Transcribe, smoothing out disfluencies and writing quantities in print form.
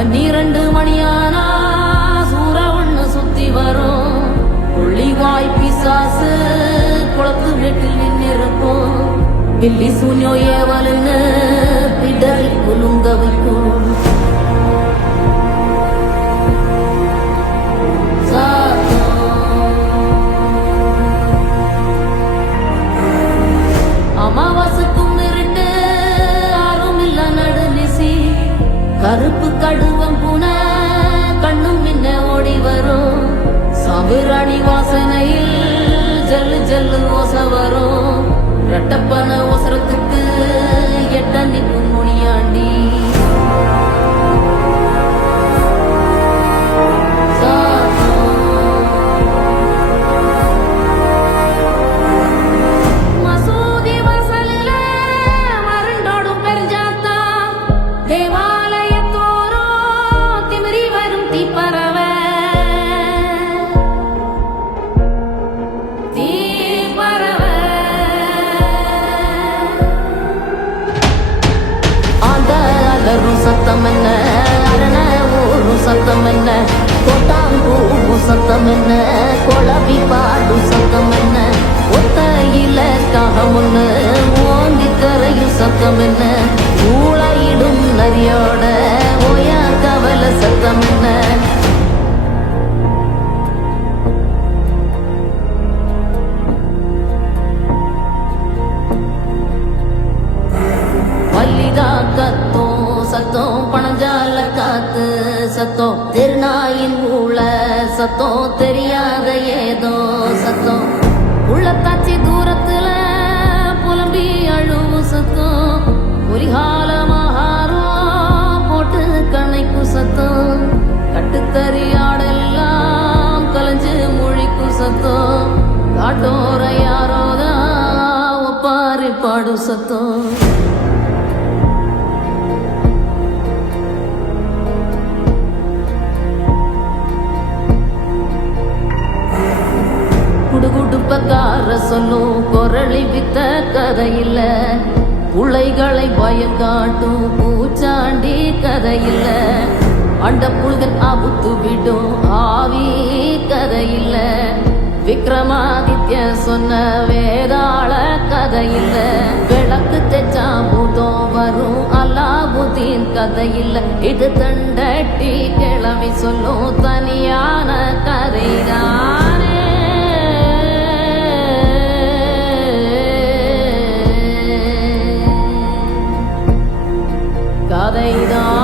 12 மணியானா சூற ஒண்ணு சுத்தி வரும். கொள்ளிவாய் பிசாசு குளத்து வீட்டில் நின்னிருக்கும். பில்லி சூன்யோ ஏவலுன்னு பிடரி குலுங்க வைக்கும். அமாவாசைக்கும் இருட்டு ஆறும் இல்ல நடுநிசி. கருப்பு கடுவம் பூன கண்ணும் மின்ன ஓடி வரும். சாம்பிராணி வாசனையில் ஜல்லு ஜல்லு ஓச வரும். ரெட்டப்பன ஒசரத்துக்கு எட்ட நிற்கும் முனியாண்டி. மசூதி வாசலில மருண்டோடும் பெருஞ்சாத்தா. தேவாலயத்தோரோ திமிரி வரும் தீப்பறவ. சத்தம் என்ன அரண ஊரு சத்தம் என்ன கொட்டாம்பூ சத்தம் என்ன கொளவி பாடு சத்தம் என்ன ஒத்தையில காகமுன்னு ஓங்கி கரையும் சத்தம் என்ன ஊழையிடும் நரியோட ஓயா கவல சத்தம் என்ன. மல்லிகா கத்தோ சத்தம் பணஞ்சால காத்து சத்தம் திருநாயின் ஊழ சத்தம் தெரியாத ஏதோ சத்தம் உள்ளத்தாச்சி தூரத்துல புலம்பி அழுவும் சத்தம் ஒலிகால மகாரம் போட்டு கணைக்கும் சத்தம் கட்டுத்தறியாடெல்லாம் கலைஞ்சு மொழிக்கும் சத்தம் காட்டோர யாரோதான் ஒப்பாரி பாடும் சத்தம். குடுகுடுப்பக்கார சொல்லும் குரளி வித்த கதையில்ல. புள்ளைகளை பயம் காட்டும் பூச்சாண்டி கதையில்ல. அண்ட புழுகன் அபுத்து விடும் ஆவி கதையில்ல. விக்ரமாதித்ய சொன்ன வேதாள கதையில்ல. விளக்கு தெச்சா பூதம் வரும் அல்லாவுதீன் கதையில்ல. இது தண்டட்டி கிளம்பி சொல்லும் தனியான கதைதானே. கதைதான்